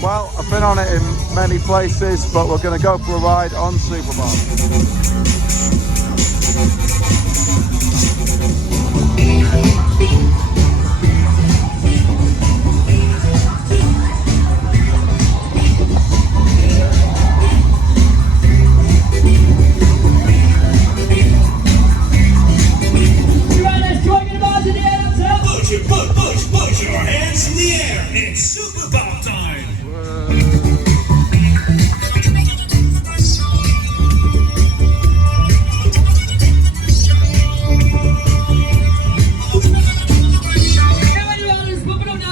Well, I've been on it in many places, but we're going to go for a ride on Superbob. Put your hands in the air. It's Superbob time.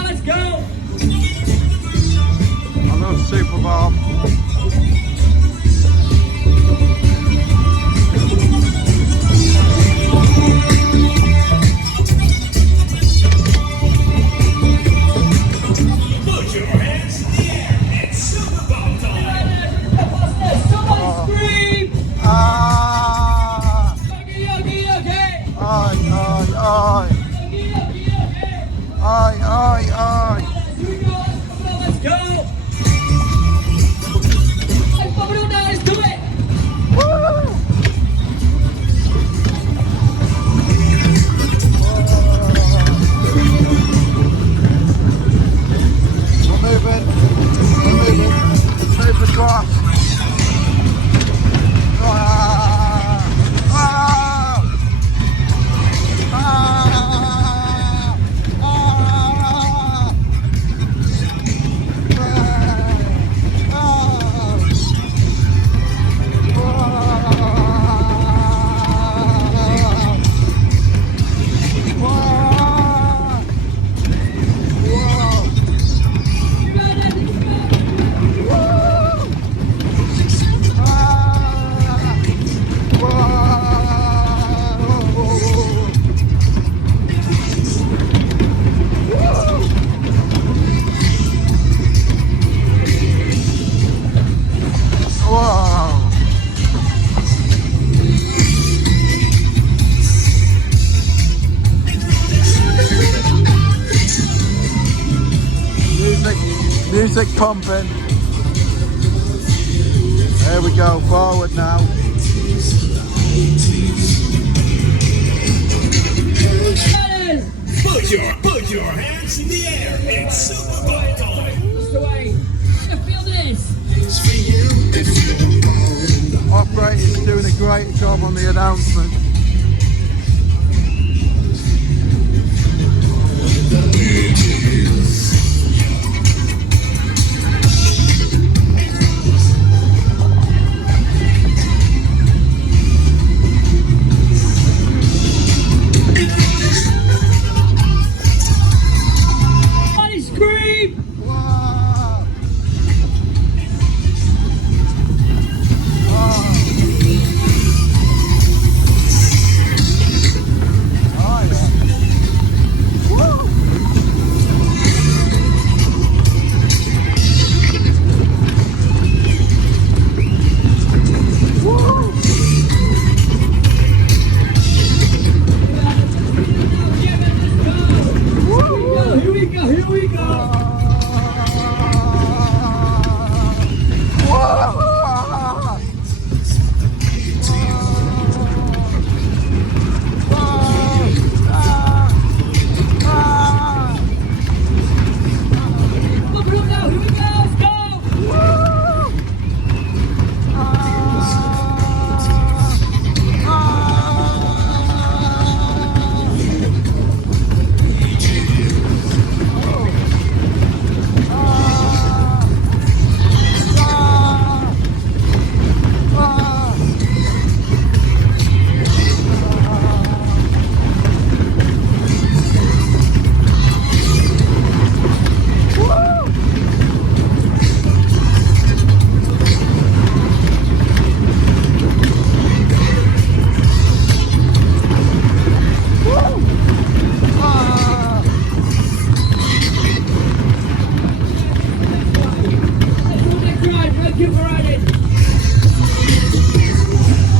Let's go. I love Superbob. Music pumping. There we go, forward now. Put your hands in the air. It's Superbob time. Operator's doing a great job on the announcement. Here we go.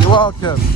You're welcome.